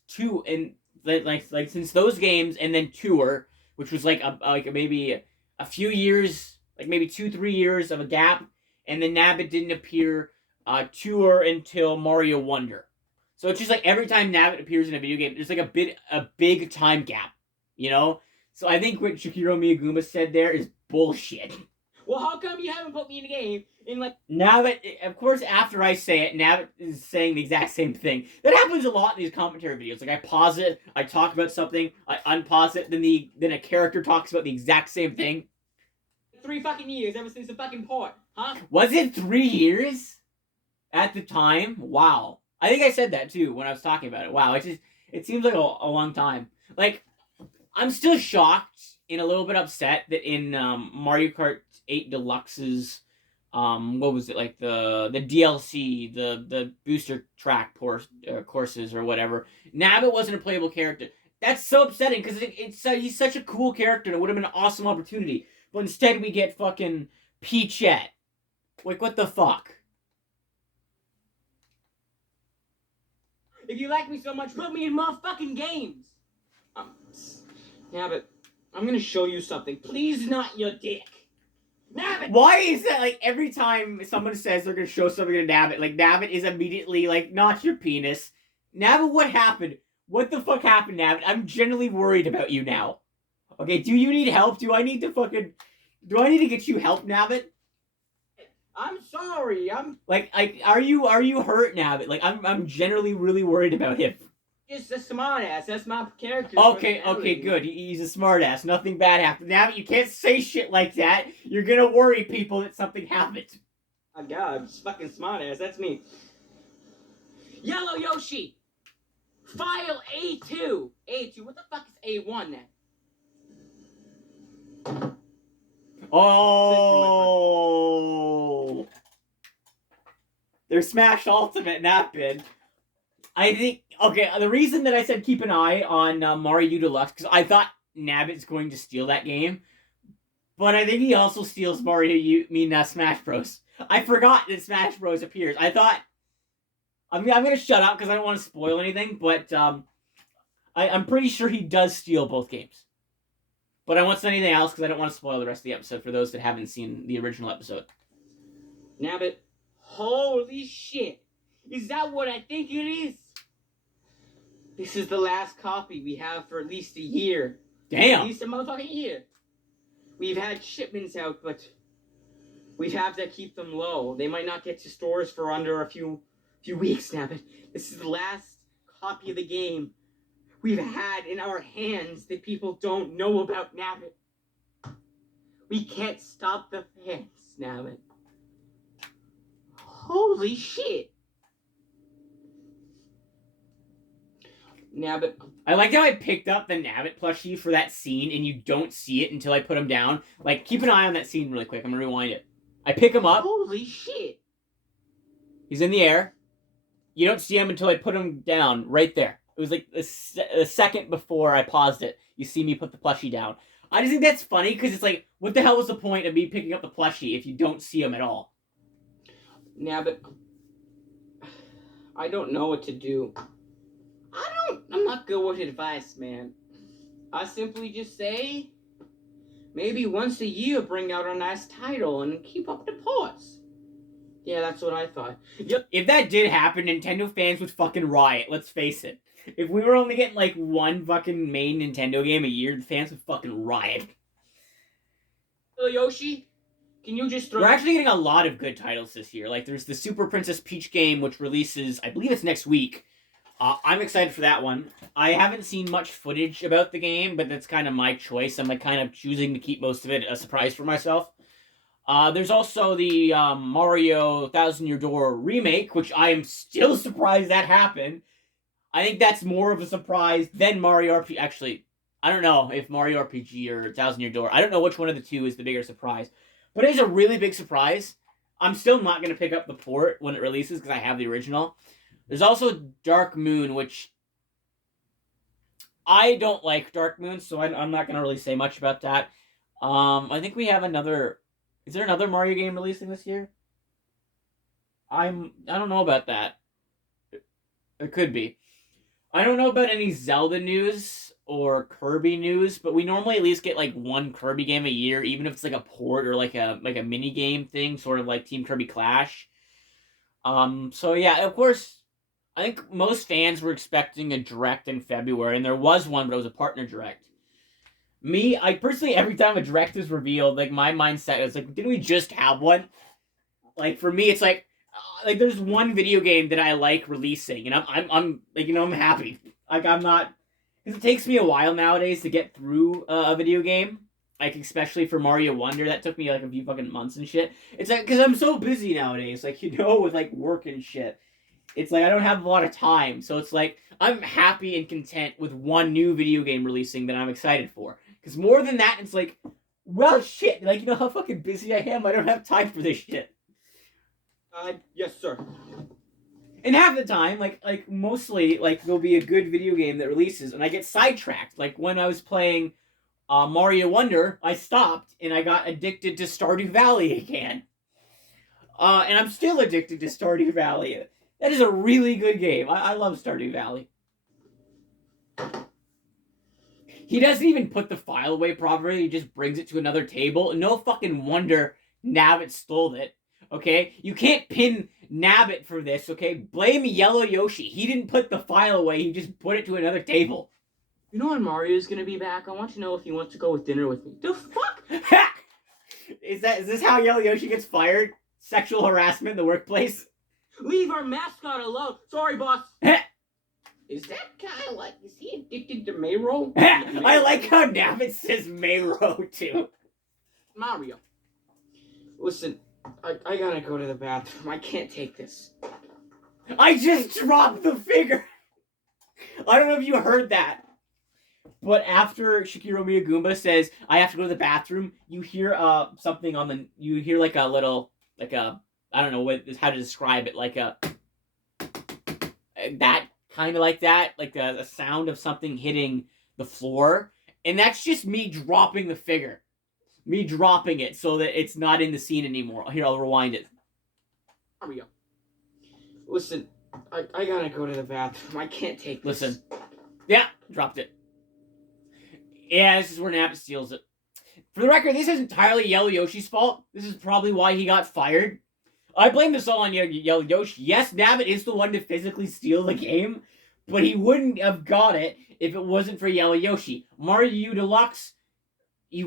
since those games, and then Tour, which was like maybe a few years, like maybe 2-3 years of a gap, and then Nabbit didn't appear Tour until Mario Wonder. So it's just like every time Nabbit appears in a video game, there's like a big time gap, you know. So I think what Shigeru Miyagoomba said there is bullshit. Well, how come you haven't put me in a game in like... Nabbit, of course, after I say it, Nabbit is saying the exact same thing. That happens a lot in these commentary videos. Like, I pause it, I talk about something, I unpause it, then a character talks about the exact same thing. 3 fucking years ever since the fucking port, huh? Was it 3 years? At the time? Wow. I think I said that, too, when I was talking about it. Wow, it seems like a long time. Like, I'm still shocked and a little bit upset that in Mario Kart 8 Deluxe's what was it, like the DLC, the booster track courses or whatever, Nabbit wasn't a playable character. That's so upsetting because he's such a cool character and it would have been an awesome opportunity. But instead we get fucking Peachette. Like, what the fuck? If you like me so much, put me in more fucking games. Nabbit, I'm gonna show you something. Please, not your dick. Nabbit! Why is that, like, every time someone says they're gonna show something to Nabbit, like, Nabbit is immediately, like, not your penis. Nabbit, what happened? What the fuck happened, Nabbit? I'm genuinely worried about you now. Okay, do you need help? Do I need to get you help, Nabbit? I'm sorry. Like, are you hurt, Nabbit? Like, I'm generally really worried about him. Just a smartass. That's my character. Okay, good. He's a smartass. Nothing bad happened. Nabbit, you can't say shit like that. You're gonna worry people that something happened. My God, I'm just fucking smartass. That's me. Yellow Yoshi. File A2. A2. What the fuck is A1 then? Oh, they're Smash Ultimate Nabbit. I think, okay, the reason that I said keep an eye on Mario U Deluxe, because I thought Nabbit's going to steal that game, but I think he also steals Smash Bros. I forgot that Smash Bros. Appears. I thought, I'm going to shut up because I don't want to spoil anything, but I'm pretty sure he does steal both games. But I won't say anything else because I don't want to spoil the rest of the episode for those that haven't seen the original episode. Nabbit, holy shit. Is that what I think it is? This is the last copy we have for at least a year. Damn. At least a motherfucking year. We've had shipments out, but we have to keep them low. They might not get to stores for under a few weeks, Nabbit. This is the last copy of the game we've had in our hands that people don't know about, Nabbit. We can't stop the fans, Nabbit. Holy shit. Nabbit. I like how I picked up the Nabbit plushie for that scene and you don't see it until I put him down. Like, keep an eye on that scene really quick. I'm gonna rewind it. I pick him up. Holy shit. He's in the air. You don't see him until I put him down right there. It was like a second before I paused it. You see me put the plushie down. I just think that's funny because it's like, what the hell was the point of me picking up the plushie if you don't see him at all? Nabbit. I don't know what to do. I'm not good with advice, man. I simply just say, maybe once a year bring out a nice title and keep up the ports. Yeah, that's what I thought. Yep. If that did happen, Nintendo fans would fucking riot, let's face it. If we were only getting like one fucking main Nintendo game a year, the fans would fucking riot. Yoshi, can you just throw... We're actually getting a lot of good titles this year. Like, there's the Super Princess Peach game, which releases, I believe it's next week. I'm excited for that one. I haven't seen much footage about the game, but that's kind of my choice. I'm like kind of choosing to keep most of it a surprise for myself. There's also the Mario Thousand Year Door remake, which I am still surprised that happened. I think that's more of a surprise than Mario RPG. Actually, I don't know if Mario RPG or Thousand Year Door. I don't know which one of the two is the bigger surprise. But it is a really big surprise. I'm still not going to pick up the port when it releases because I have the original. There's also Dark Moon, which I don't like Dark Moon, so I'm not going to really say much about that. I think we have another... Is there another Mario game releasing this year? I don't know about that. It could be. I don't know about any Zelda news or Kirby news, but we normally at least get like one Kirby game a year, even if it's like a port or like a mini game thing, sort of like Team Kirby Clash. So yeah, of course, I think most fans were expecting a direct in February, and there was one, but it was a partner direct. I personally, every time a direct is revealed, like my mindset is like, didn't we just have one? Like for me, it's like there's one video game that I like releasing, and I'm like, I'm happy. Like I'm not, because it takes me a while nowadays to get through a video game. Like especially for Mario Wonder, that took me like a few fucking months and shit. It's like because I'm so busy nowadays, like with like work and shit. It's like I don't have a lot of time, so it's like I'm happy and content with one new video game releasing that I'm excited for. Because more than that, it's like, well, shit. Like, how fucking busy I am? I don't have time for this shit. Yes, sir. And half the time, like mostly, like, there'll be a good video game that releases, and I get sidetracked. Like, when I was playing Mario Wonder, I stopped, and I got addicted to Stardew Valley again. And I'm still addicted to Stardew Valley. That is a really good game. I love Stardew Valley. He doesn't even put the file away properly. He just brings it to another table. No fucking wonder Nabbit stole it. Okay? You can't pin Nabbit for this, okay? Blame Yellow Yoshi. He didn't put the file away, he just put it to another table. You know when Mario's gonna be back? I want to know if he wants to go with dinner with me. The fuck? Is this how Yellow Yoshi gets fired? Sexual harassment in the workplace? Leave our mascot alone. Sorry, boss. Is that guy like? Is he addicted to Mayro? I like how Nabbit says Mayro too. Mario. Listen, I gotta go to the bathroom. I can't take this. I just dropped the figure. I don't know if you heard that. But after Shigeru Miyagoomba says, I have to go to the bathroom, you hear something on the... You hear like a little... Like a... I don't know how to describe it. Like a... That, kind of like that. Like a sound of something hitting the floor. And that's just me dropping the figure. Me dropping it so that it's not in the scene anymore. Here, I'll rewind it. Mario. Listen, I gotta go to the bathroom. I can't take this. Listen. Yeah, dropped it. Yeah, this is where Nabbit steals it. For the record, this is entirely Yellow Yoshi's fault. This is probably why he got fired. I blame this all on Yellow Yoshi. Yes, Nabbit is the one to physically steal the game, but he wouldn't have got it if it wasn't for Yellow Yoshi. Mario U Deluxe, he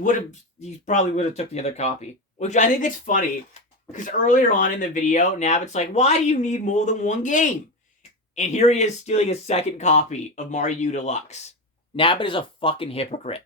probably would have took the other copy. Which I think it's funny, because earlier on in the video, Nabbit's like, why do you need more than one game? And here he is stealing a second copy of Mario U Deluxe. Nabbit is a fucking hypocrite.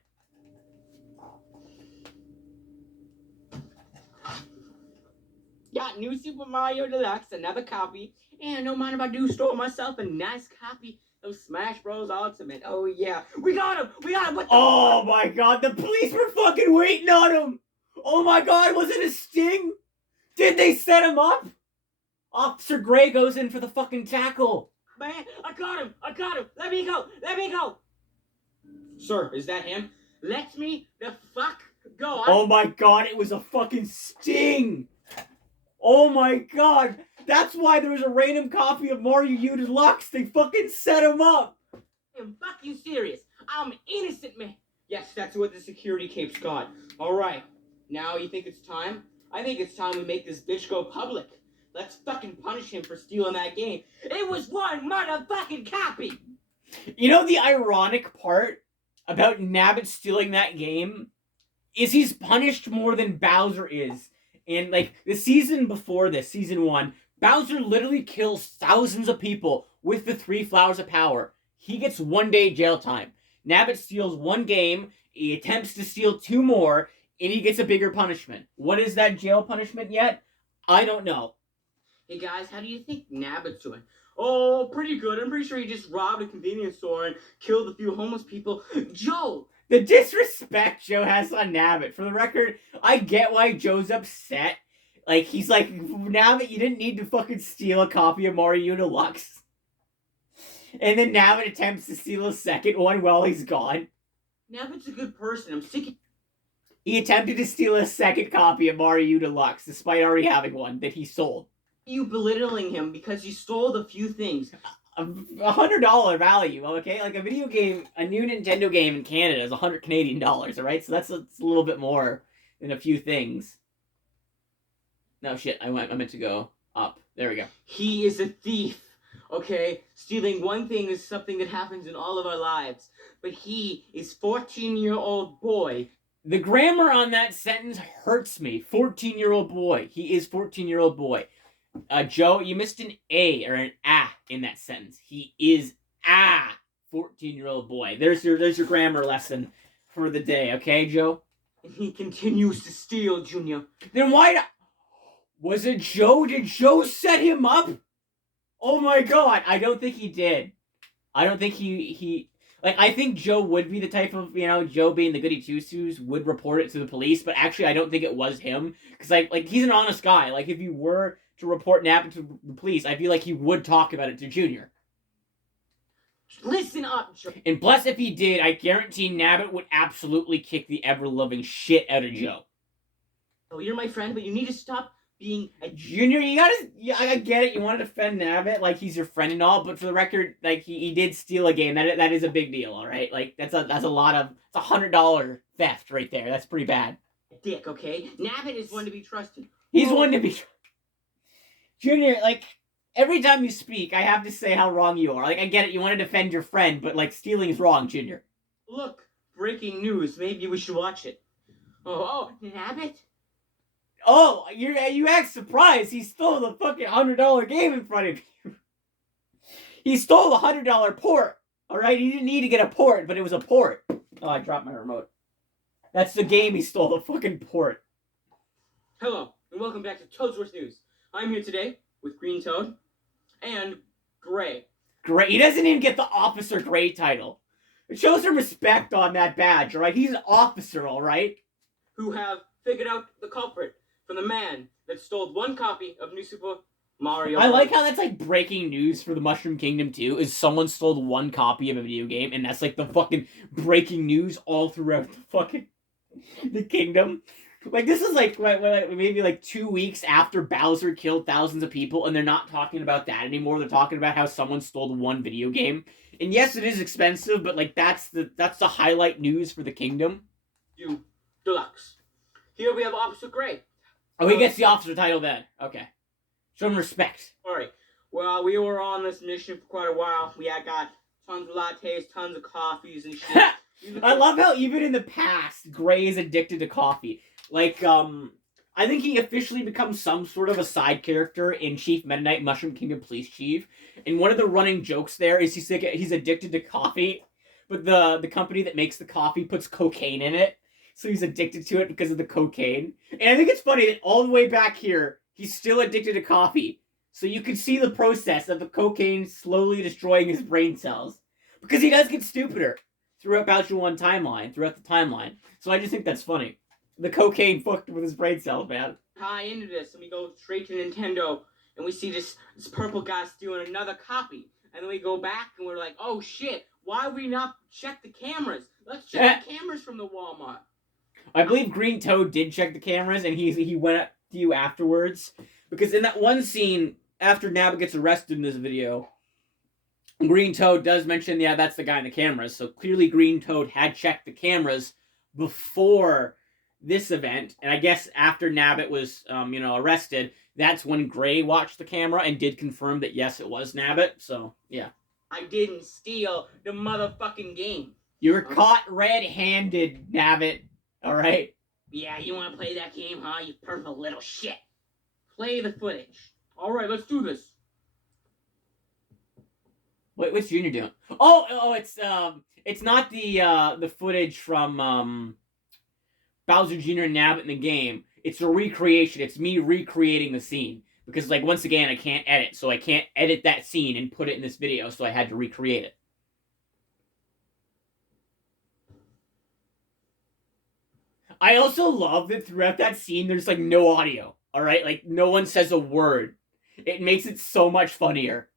Got new Super Mario Deluxe, another copy, and no mind if I do store myself a nice copy of Smash Bros. Ultimate. Oh yeah, we got him! We got him! What the Oh my god, the police were fucking waiting on him! Oh my god, was it a sting? Did they set him up? Officer Gray goes in for the fucking tackle. Man, I got him! I got him! Let me go! Let me go! Sir, is that him? Let me the fuck go! Oh my god, it was a fucking sting! Oh my god! That's why there was a random copy of Mario U Deluxe! They fucking set him up! I'm fucking serious! I'm innocent, man! Yes, that's what the security cape's got. Alright, now you think it's time? I think it's time we make this bitch go public. Let's fucking punish him for stealing that game. It was one motherfucking copy! You know the ironic part about Nabbit stealing that game is he's punished more than Bowser is. And like the season before this, season 1, Bowser literally kills thousands of people with the 3 Flowers of Power. He gets 1 day jail time. Nabbit steals 1 game, he attempts to steal 2 more, and he gets a bigger punishment. What is that jail punishment yet? I don't know. Hey guys, how do you think Nabbit's doing? Oh, pretty good. I'm pretty sure he just robbed a convenience store and killed a few homeless people. Joe! The disrespect Joe has on Nabbit. For the record, I get why Joe's upset. Like, he's like, Nabbit, you didn't need to fucking steal a copy of Mario Deluxe. And then Nabbit attempts to steal a second one while he's gone. Nabbit's a good person. I'm sick of... He attempted to steal a second copy of Mario Deluxe, despite already having one that he sold. You belittling him because you stole the few things. $100 value, okay? Like a video game, a new Nintendo game in Canada is $100 Canadian, alright? So that's a little bit more than a few things. No, shit, I meant to go up. There we go. He is a thief, okay? Stealing one thing is something that happens in all of our lives. But he is 14-year-old boy. The grammar on that sentence hurts me. 14-year-old boy. He is 14-year-old boy. Joe, you missed an A or an ah in that sentence. He is 14-year-old boy. There's your grammar lesson for the day, okay, Joe? And he continues to steal, Junior. Then why was it Joe? Did Joe set him up? Oh my god, I don't think he did. I don't think he like, I think Joe would be the type of, Joe being the goody two-shoes would report it to the police, but actually I don't think it was him. Because, like he's an honest guy. Like, if you were to report Nabbit to the police, I feel like he would talk about it to Junior. Listen up, Joe. And plus, if he did, I guarantee Nabbit would absolutely kick the ever-loving shit out of Joe. Oh, you're my friend, but you need to stop being a... Junior, I get it, you want to defend Nabbit, like, he's your friend and all, but for the record, like, he did steal a game. That is a big deal, alright? Like, that's a lot of... It's $100 theft right there. That's pretty bad. dick, okay? Nabbit is one to be trusted. He's one to be... Junior, like, every time you speak, I have to say how wrong you are. Like, I get it, you want to defend your friend, but, like, stealing is wrong, Junior. Look, breaking news. Maybe we should watch it. Oh, Nabbit? Oh, you act surprised. He stole the fucking $100 game in front of you. He stole the $100 port. Alright, he didn't need to get a port, but it was a port. Oh, I dropped my remote. That's the game he stole, the fucking port. Hello, and welcome back to Toadsworth News. I'm here today with Green Toad and Gray. Gray? He doesn't even get the Officer Gray title. It shows some respect on that badge, alright? He's an officer, alright? Who have figured out the culprit from the man that stole one copy of New Super Mario. I like how that's like breaking news for the Mushroom Kingdom too, is someone stole one copy of a video game, and that's like the fucking breaking news all throughout the fucking the kingdom. Like, this is like maybe like 2 weeks after Bowser killed thousands of people, and they're not talking about that anymore. They're talking about how someone stole one video game. And yes, it is expensive, but like that's the highlight news for the kingdom. You deluxe. Here we have Officer Gray. Oh, he gets the officer title then. Okay. Show him respect. Alright. Well, we were on this mission for quite a while. We had got tons of lattes, tons of coffees and shit. I love how even in the past, Gray is addicted to coffee. Like, I think he officially becomes some sort of a side character in Chief Meta Knight, Mushroom Kingdom Police Chief. And one of the running jokes there is he's addicted to coffee, but the company that makes the coffee puts cocaine in it. So he's addicted to it because of the cocaine. And I think it's funny that all the way back here, he's still addicted to coffee. So you can see the process of the cocaine slowly destroying his brain cells. Because he does get stupider throughout Bowser 1 timeline, throughout the timeline. So I just think that's funny. The cocaine fucked with his brain cells, man. Tie into this, and we go straight to Nintendo, and we see this purple guy stealing another copy. And then we go back, and we're like, oh shit, why would we not check the cameras? Let's check the cameras from the Walmart. I believe Green Toad did check the cameras, and he went up to you afterwards. Because in that one scene, after Nabbit gets arrested in this video, Green Toad does mention, yeah, that's the guy in the cameras. So clearly Green Toad had checked the cameras before this event. And I guess after Nabbit was, arrested, that's when Gray watched the camera and did confirm that, yes, it was Nabbit. So, yeah. I didn't steal the motherfucking game. You were caught red-handed, Nabbit. Alright? Yeah, you want to play that game, huh, you purple little shit? Play the footage. Alright, let's do this. Wait, what's Junior doing? Oh, it's not the footage from, Bowser Jr. and Nabbit in the game. It's a recreation. It's me recreating the scene. Because, like, once again, I can't edit. So I can't edit that scene and put it in this video. So I had to recreate it. I also love that throughout that scene, there's, like, no audio. Alright? Like, no one says a word. It makes it so much funnier.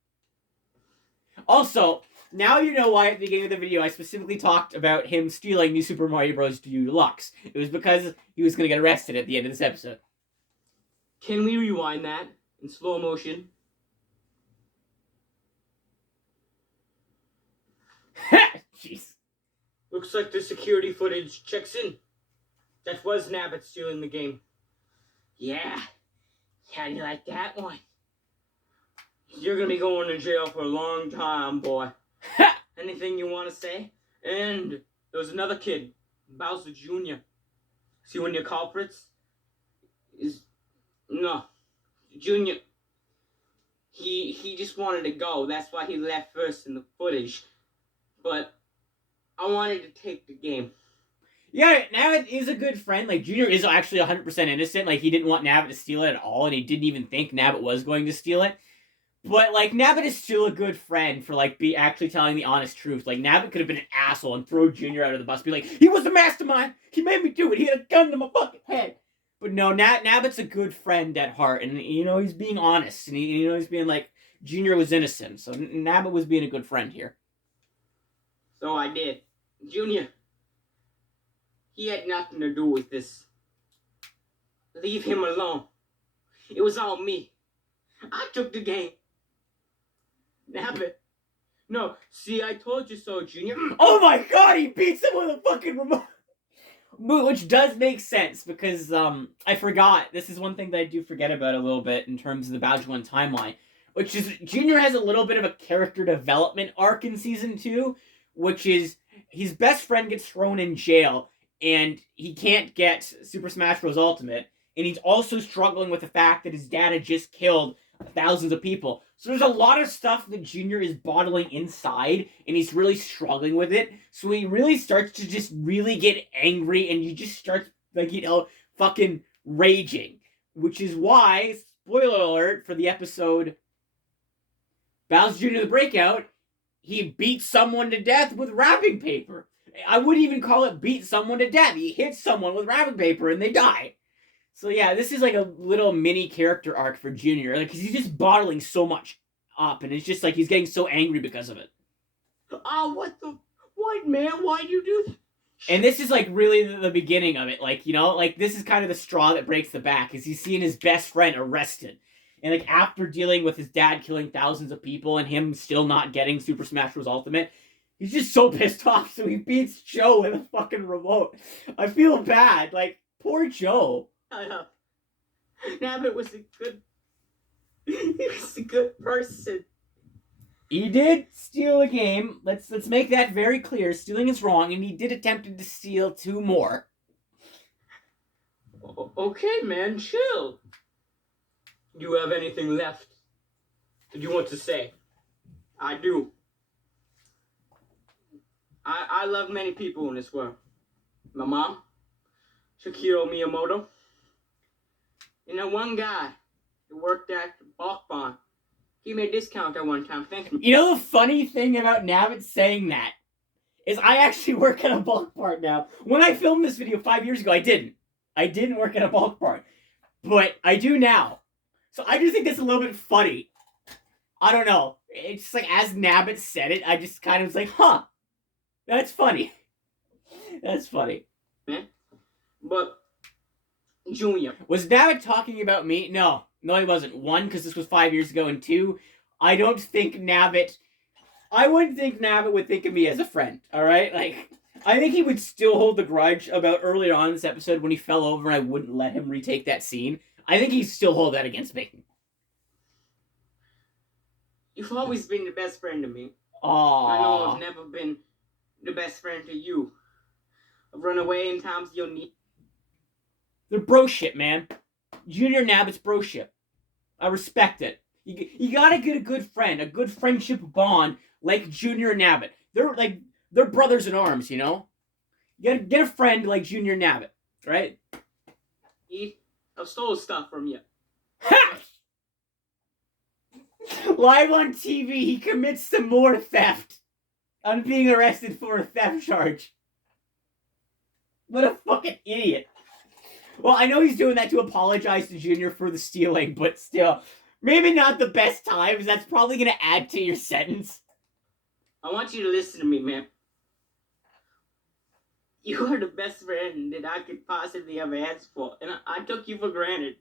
Also, now you know why at the beginning of the video I specifically talked about him stealing New Super Mario Bros. Deluxe. It was because he was going to get arrested at the end of this episode. Can we rewind that in slow motion? Jeez. Looks like the security footage checks in. That was Nabbit stealing the game. Yeah. How do you like that one? You're gonna be going to jail for a long time, boy. Anything you want to say? And there was another kid, Bowser Jr. See one of your culprits? No. Junior. He just wanted to go. That's why he left first in the footage. But I wanted to take the game. Yeah, Nabbit is a good friend. Like, Junior is actually 100% innocent. Like, he didn't want Nabbit to steal it at all, and he didn't even think Nabbit was going to steal it. But, like, Nabbit is still a good friend for, like, actually telling the honest truth. Like, Nabbit could have been an asshole and throw Junior out of the bus. Be like, he was the mastermind. He made me do it. He had a gun to my fucking head. But no, Nabbit's a good friend at heart. And, he's being honest. And, he's being like, Junior was innocent. So Nabbit was being a good friend here. So I did. Junior. He had nothing to do with this. Leave him alone. It was all me. I took the game. Nabbit. No, see, I told you so, Junior. Oh my god, he beats him with a fucking remote. Which does make sense because I forgot. This is one thing that I do forget about a little bit in terms of the Bowser 1 timeline, which is Junior has a little bit of a character development arc in season 2, which is his best friend gets thrown in jail and he can't get Super Smash Bros. Ultimate, and he's also struggling with the fact that his dad had just killed thousands of people. So there's a lot of stuff that Junior is bottling inside, and he's really struggling with it. So he really starts to just really get angry, and he just starts, like, fucking raging. Which is why, spoiler alert for the episode Bowser Jr. The Breakout, he beats someone to death with wrapping paper. I wouldn't even call it beat someone to death. He hits someone with wrapping paper and they die. So yeah, this is like a little mini character arc for Junior, like, cause he's just bottling so much up, and it's just like he's getting so angry because of it. What, man? Why'd you do that? And this is like really the beginning of it, like, you know, like this is kind of the straw that breaks the back, is he's seeing his best friend arrested, and like after dealing with his dad killing thousands of people and him still not getting Super Smash Bros. Ultimate, he's just so pissed off, so he beats Joe with a fucking remote. I feel bad, like poor Joe. I know. Nabbit was a good person. He did steal a game. Let's make that very clear. Stealing is wrong, and he did attempt to steal 2 more. Okay, man, chill. Do you have anything left that you want to say? I do. I love many people in this world. My mom, Shakiro Miyamoto, and that one guy who worked at the bulk barn. He made a discount at one time. Thank you. You know the funny thing about Nabbit saying that is I actually work at a bulk barn now. When I filmed this video 5 years ago, I didn't. I didn't work at a bulk barn. But I do now. So I just think that's a little bit funny. I don't know. It's just like as Nabbit said it, I just kind of was like, huh. That's funny. That's funny. But Junior. Was Nabbit talking about me? No, he wasn't. 1, because this was 5 years ago, and 2, I don't think Nabbit. I wouldn't think Nabbit would think of me as a friend. All right, like I think he would still hold the grudge about earlier on in this episode when he fell over and I wouldn't let him retake that scene. I think he'd still hold that against me. You've always been the best friend to me. Aww. I know I've never been the best friend to you. I've run away in times you'll need. They're bro shit, man. Junior Nabbit's bro shit. I respect it. You gotta get a good friend, a good friendship bond like Junior and Nabbit. They're brothers in arms, you know? You gotta get a friend like Junior Nabbit, right? I stole stuff from you. Ha! Live on TV, he commits some more theft. I'm being arrested for a theft charge. What a fucking idiot. Well, I know he's doing that to apologize to Junior for the stealing, but still, maybe not the best times. That's probably going to add to your sentence. I want you to listen to me, man. You are the best friend that I could possibly ever ask for, and I took you for granted.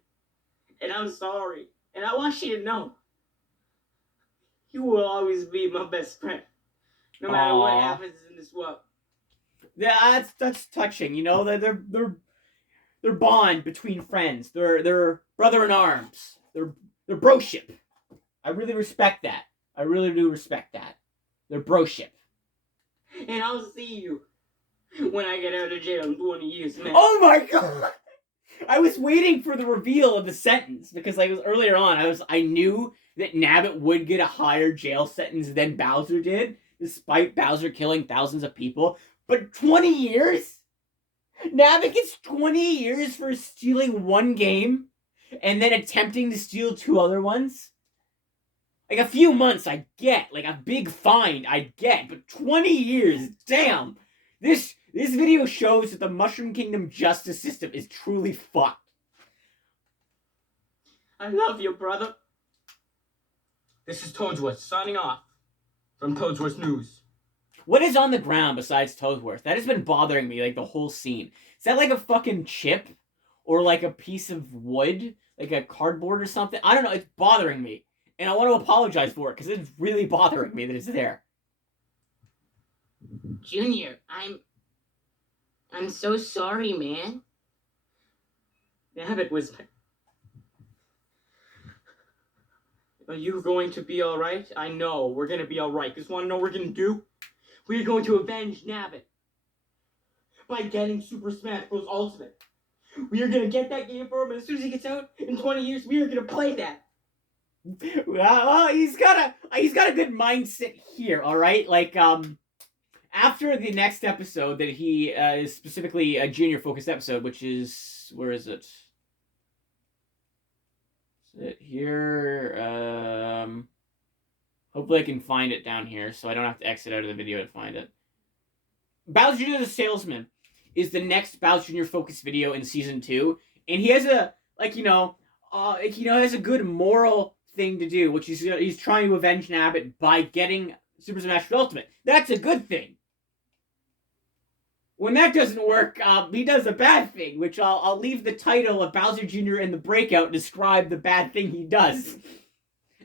And I'm sorry. And I want you to know, you will always be my best friend, no matter what happens in this world. Yeah, that's touching. You know, their bond between friends. They're brother in arms. They're broship. I really respect that. I really do respect that. They're broship. And I'll see you when I get out of jail in 20 years, man. Oh my god! I was waiting for the reveal of the sentence because like it was earlier on. I knew that Nabbit would get a higher jail sentence than Bowser did, despite Bowser killing thousands of people. But 20 years? Nabbit gets 20 years for stealing 1 game and then attempting to steal 2 other ones? Like a few months I get, like a big fine I get, but 20 years, damn! This video shows that the Mushroom Kingdom justice system is truly fucked. I love you, brother. This is Toadsworth signing off from Toadsworth News. What is on the ground besides Toadsworth? That has been bothering me like the whole scene. Is that like a fucking chip? Or like a piece of wood? Like a cardboard or something? I don't know, it's bothering me. And I want to apologize for it, because it's really bothering me that it's there. Junior, I'm I'm so sorry, man. Nabbit was... Are you going to be alright? I know, we're gonna be alright. Because wanna know what we're gonna do? We're going to avenge Nabbit. By getting Super Smash Bros. Ultimate. We are gonna get that game for him, and as soon as he gets out, in 20 years, we are gonna play that. Well, he's got a good mindset here, alright? Like, after the next episode that he is specifically a junior-focused episode, which is... Where is it? Is it here? Hopefully I can find it down here, so I don't have to exit out of the video to find it. Bowser Jr. the Salesman is the next Bowser Jr. focused video in Season 2, and he has a, has a good moral thing to do, which is he's trying to avenge Nabbit by getting Super Smash Bros. Ultimate. That's a good thing. When that doesn't work, he does a bad thing, which I'll leave the title of Bowser Jr. in the Breakout describe the bad thing he does.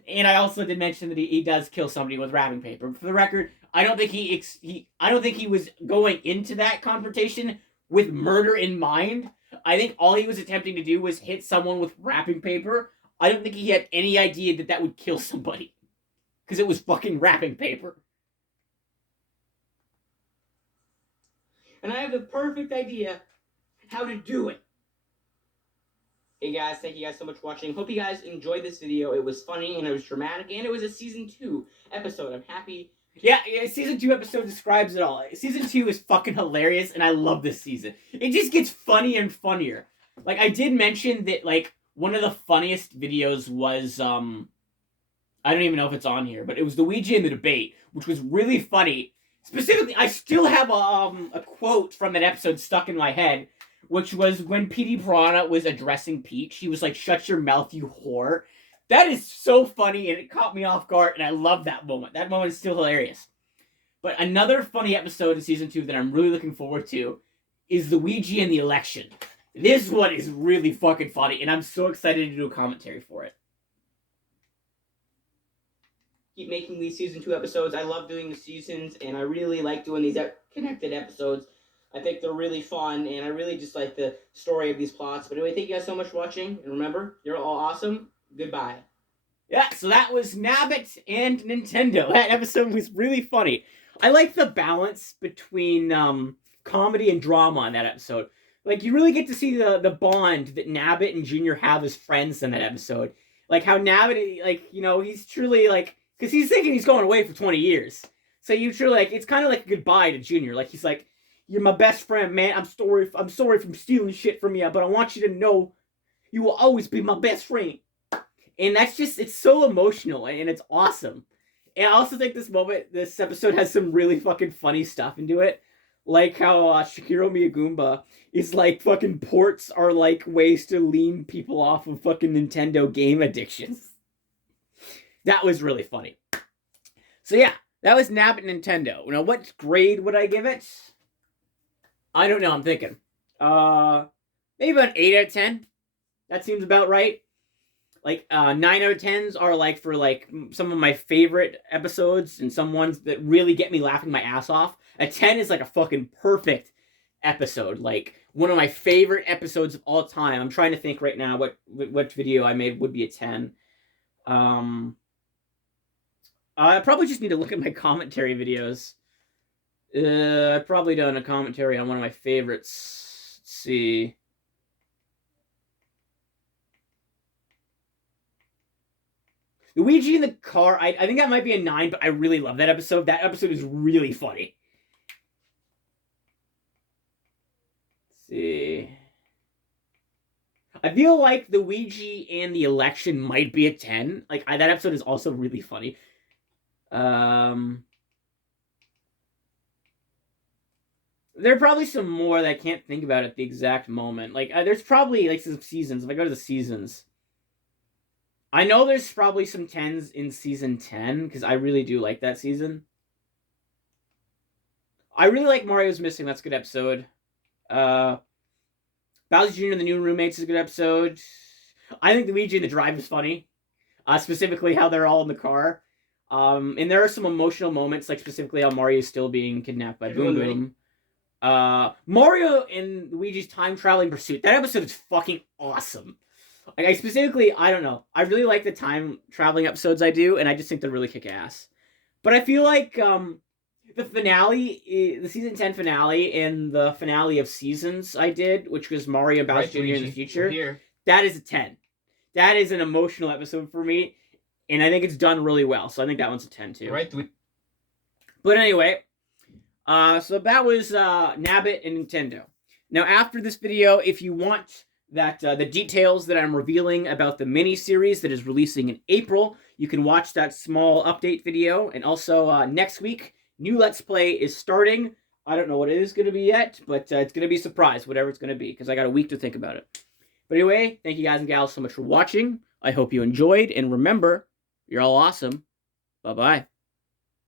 And I also did mention that he does kill somebody with wrapping paper. For the record, I don't think he was going into that confrontation with murder in mind. I think all he was attempting to do was hit someone with wrapping paper. I don't think he had any idea that that would kill somebody. Because it was fucking wrapping paper. And I have the perfect idea how to do it. Hey guys, thank you guys so much for watching. Hope you guys enjoyed this video. It was funny and it was dramatic and it was a Season 2 episode. I'm happy. Yeah, Season 2 episode describes it all. Season 2 is fucking hilarious and I love this season. It just gets funnier and funnier. Like, I did mention that, like, one of the funniest videos was, I don't even know if it's on here, but it was the Ouija in the debate, which was really funny. Specifically, I still have a quote from that episode stuck in my head, which was when Petey Piranha was addressing Peach. He was like, "Shut your mouth, you whore." That is so funny, and it caught me off guard, and I love that moment. That moment is still hilarious. But another funny episode in Season 2 that I'm really looking forward to is the Ouija and the election. This one is really fucking funny, and I'm so excited to do a commentary for it. Keep making these Season 2 episodes. I love doing the seasons, and I really like doing these connected episodes. I think they're really fun, and I really just like the story of these plots. But anyway, thank you guys so much for watching, and remember, you're all awesome. Goodbye. Yeah, so that was Nabbit and Nintendo. That episode was really funny. I like the balance between comedy and drama in that episode. Like, you really get to see the bond that Nabbit and Junior have as friends in that episode. Like, how Nabbit, like, you know, he's truly, like... Because he's thinking he's going away for 20 years. So you truly, like, it's kind of like a goodbye to Junior. Like, he's like, "You're my best friend, man. I'm sorry from stealing shit from you, but I want you to know you will always be my best friend." And that's just, it's so emotional, and it's awesome. And I also think this episode has some really fucking funny stuff into it. Like how Shakiro Miyagumba is like, fucking ports are like ways to lean people off of fucking Nintendo game addictions. That was really funny. So yeah, that was Nabbit Nintendo. Now, what grade would I give it? I don't know, I'm thinking. Maybe about 8 out of 10. That seems about right. Like, 9 out of 10s are, like, for, like, some of my favorite episodes and some ones that really get me laughing my ass off. A 10 is, like, a fucking perfect episode. Like, one of my favorite episodes of all time. I'm trying to think right now what video I made would be a 10. I probably just need to look at my commentary videos. I've probably done a commentary on one of my favorites. Let's see. The Ouija in the car, I think that might be a 9, but I really love that episode. That episode is really funny. Let's see. I feel like the Ouija and the election might be a 10. Like, that episode is also really funny. There are probably some more that I can't think about at the exact moment. Like, there's probably, like, some seasons. If I go to the seasons, I know there's probably some 10s in Season 10, because I really do like that season. I really like Mario's Missing. That's a good episode. Bowser Jr. and the New Roommates is a good episode. I think the Ouija and the Drive is funny. Specifically how they're all in the car. And there are some emotional moments, like specifically how Mario's still being kidnapped by Boom Boom. Mario and Luigi's Time Traveling Pursuit. That episode is fucking awesome. Like, I specifically, I don't know. I really like the time traveling episodes I do, and I just think they're really kick ass. But I feel like the finale, the season 10 finale, and the finale of Seasons I did, which was Mario Bowser Right, Jr. in the Luigi, future, we're here. that is a 10. That is an emotional episode for me, and I think it's done really well. So I think that one's a 10 too. Right, But anyway, so that was Nabbit and Nintendo. Now, after this video, if you want that the details that I'm revealing about the mini-series that is releasing in April, you can watch that small update video. And also, next week, new Let's Play is starting. I don't know what it is going to be yet, but it's going to be a surprise, whatever it's going to be, because I got a week to think about it. But anyway, thank you guys and gals so much for watching. I hope you enjoyed, and remember, you're all awesome. Bye-bye.